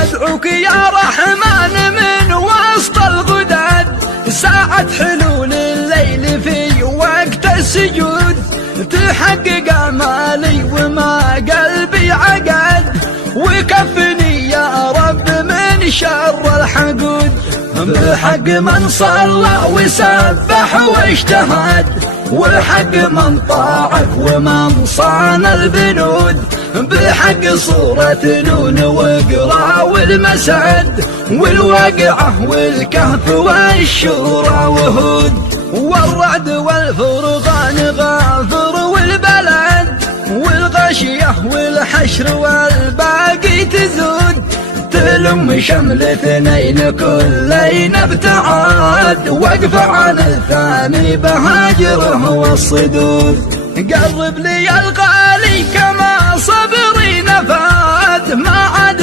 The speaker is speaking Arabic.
أدعوك يا رحمن من وسط الغدد، ساعة حلول الليل في وقت السجود، تحقق آمالي وما قلبي عقد، وكفني يا رب من شر الحقود، بالحق من صلى وسبح واجتهد، والحق من طاعك ومن صان البنود، بالحق صورة نون واقرا والمسد، والواقعة والكهف والشورى وهود، والرعد والفرقان غافر والبلد، والغشية والحشر والباقي تزود، تلم شمل اثنين كلين ابتعاد، وقف عن الثاني بهاجره والصدود، قرب لي الغالي كما صبري نفاد، ما عاد